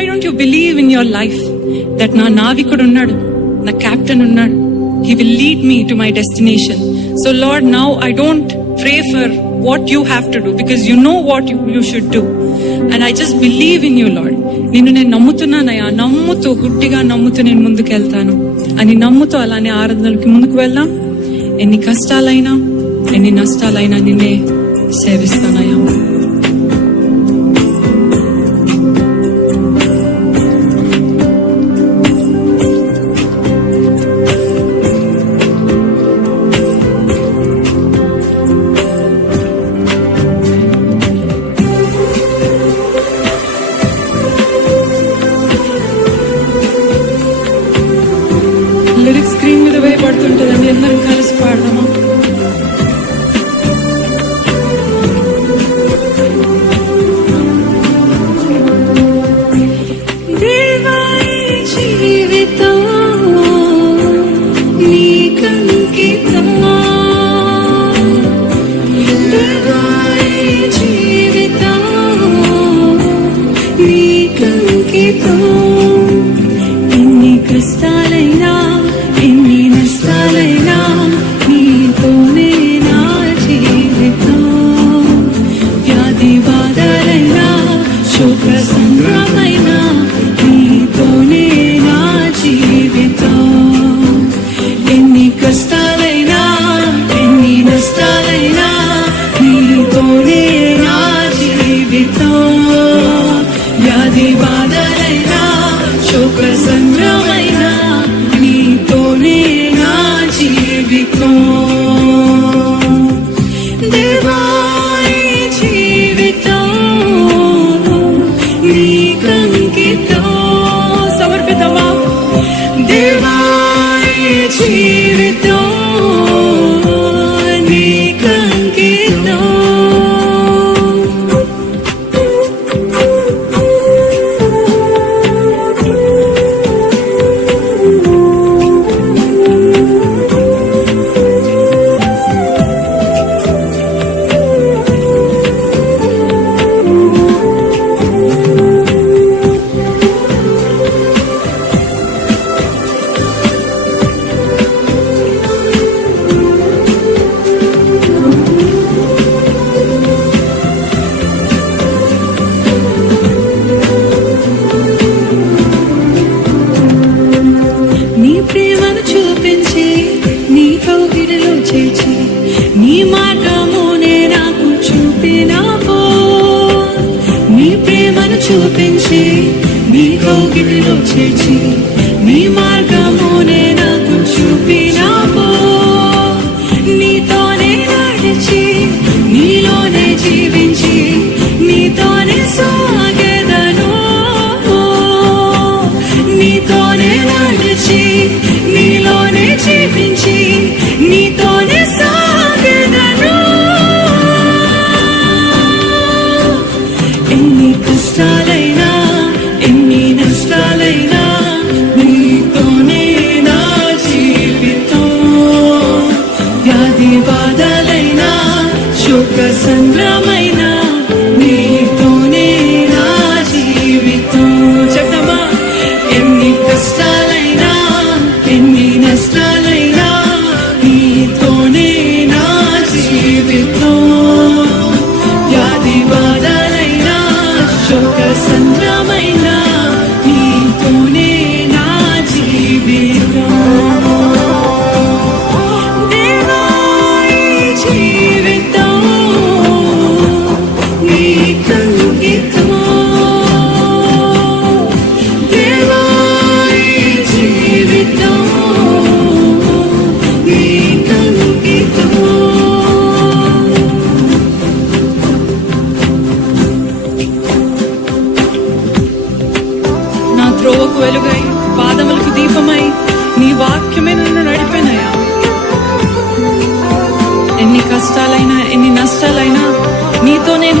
why don't you believe in your life that నా నావికుడు ఉన్నాడు, నా కెప్టెన్ ఉన్నాడు. He will lead me to my destination. So Lord, now I don't pray for what you have to do, because you know what you should do, and I just believe in you, Lord. నిన్ను నేను నమ్ముతున్నానయ్యా, నమ్ముతూ గుడ్డిగా నమ్ముతూ నేను ముందుకు వెళ్తాను అని నమ్ముతూ అలానే ఆరాధనలకి ముందుకు వెళ్దాం. ఎన్ని కష్టాలైనా ఎన్ని నష్టాలైనా నిన్నే సేవిస్తానయ్యా. లిరిక్స్ స్క్రీన్ మీద వేయబడుతుంటుందండి, అందరం కలిసి పాడదామా? ఎన్ని కష్టాలైనా ఎన్ని నష్టాలైనా నీతోనే నా జీవితం. వ్యాధి బాధలైనా శోక సంగ్రామైనా నీతోనే నా జీవితం. ఎన్ని కష్టాలైనా ఎన్ని నష్టాలైనా నీతోనే నా జీవితం. వ్యాధి బాధలైనా శోక సంగ్రామైనా నీతోనే నా జీవితం. దేవా జీవితం నీకంకితం. సమర్పితమా? దేవా జీవితం నీకంకితం. నీ మార్గమునే నాకు చూపినావో, నీ ప్రేమను చూపించి నీ కౌగిలిలో చేర్చి నీ మార్గమునే నాకు చూపినావో. నీతోనే నడిచి నీలోనే జీవించి నీతోనే సాగెదను. నీతోనే నడిచి నీలోనే జీవించి నీతోనే సాగెదను. ఎన్ని కష్టాలైనా ఎన్ని నష్టాలైనా నీతోనే నా జీవితం. వ్యాధి బాధలైనా శోక సంగ్రామైనా నీతోనే నా జీవితం. చెప్తామా? ఎన్ని కష్టాలైనా ఎన్ని నష్టాలైనా నీతోనే నా జీవితం. వ్యాధి బాధలైనా శోక సంగ్రామైనా నీతోనే నా జీవితం. దేవా జీవితం నీకంకితం. దేవా జీవితం నీకంకితం. నా త్రోవకు వెలుగై పాదములకు దీపమై నీ వాక్యమే నన్ను నడిపినయా. ఎన్ని కష్టాలైనా ఎన్ని నష్టాలైనా నీతో నేను